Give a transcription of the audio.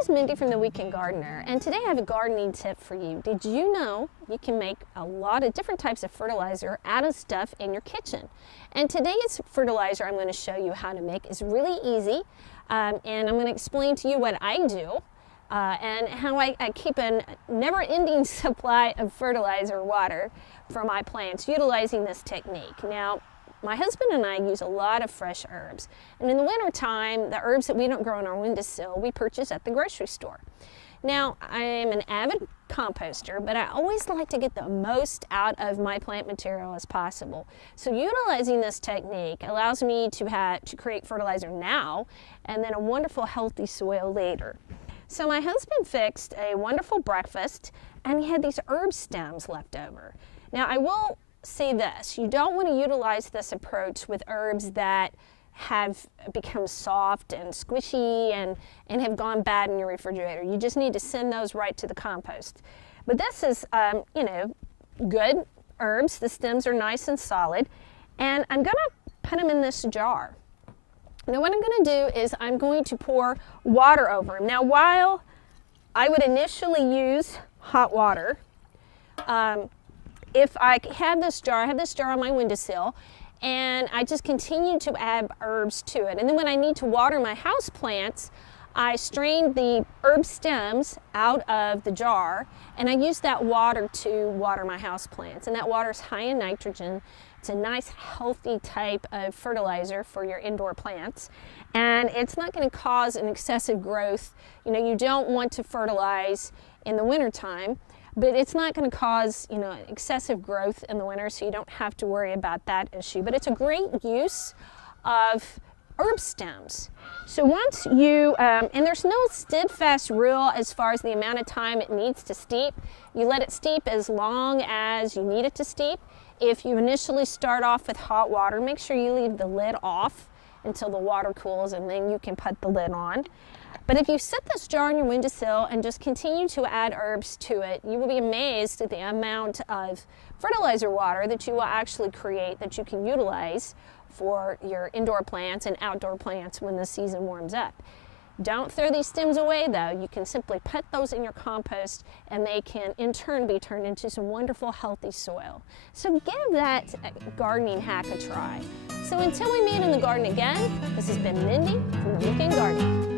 is Mindy from the Weekend Gardener, and today I have a gardening tip for you. Did you know you can make a lot of different types of fertilizer out of stuff in your kitchen? And today's fertilizer I'm going to show you how to make is really easy, and I'm going to explain to you what I do and how I keep a never-ending supply of fertilizer water for my plants utilizing this technique. Now, my husband and I use a lot of fresh herbs, and in the winter time, the herbs that we don't grow on our windowsill, we purchase at the grocery store. Now, I'm an avid composter, but I always like to get the most out of my plant material as possible. So utilizing this technique allows me to create fertilizer now, and then a wonderful healthy soil later. So my husband fixed a wonderful breakfast, and he had these herb stems left over. Now, I will say this, you don't want to utilize this approach with herbs that have become soft and squishy and have gone bad in your refrigerator. You just need to send those right to the compost. But this is, good herbs. The stems are nice and solid, and I'm going to put them in this jar. Now what I'm going to do is I'm going to pour water over them. Now while I would initially use hot water, if I have this jar, on my windowsill, and I just continue to add herbs to it. And then when I need to water my house plants, I strain the herb stems out of the jar, and I use that water to water my house plants. And that water is high in nitrogen. It's a nice, healthy type of fertilizer for your indoor plants, and it's not going to cause an excessive growth. You know, you don't want to fertilize in the wintertime, but it's not going to cause, excessive growth in the winter, so you don't have to worry about that issue. But it's a great use of herb stems. So once you, and there's no steadfast rule as far as the amount of time it needs to steep. You let it steep as long as you need it to steep. If you initially start off with hot water, make sure you leave the lid off until the water cools, and then you can put the lid on. But if you set this jar on your windowsill and just continue to add herbs to it, you will be amazed at the amount of fertilizer water that you will actually create that you can utilize for your indoor plants and outdoor plants when the season warms up. Don't throw these stems away though. You can simply put those in your compost, and they can in turn be turned into some wonderful healthy soil. So give that gardening hack a try. So until we meet in the garden again, this has been Mindy from the Weekend Gardener.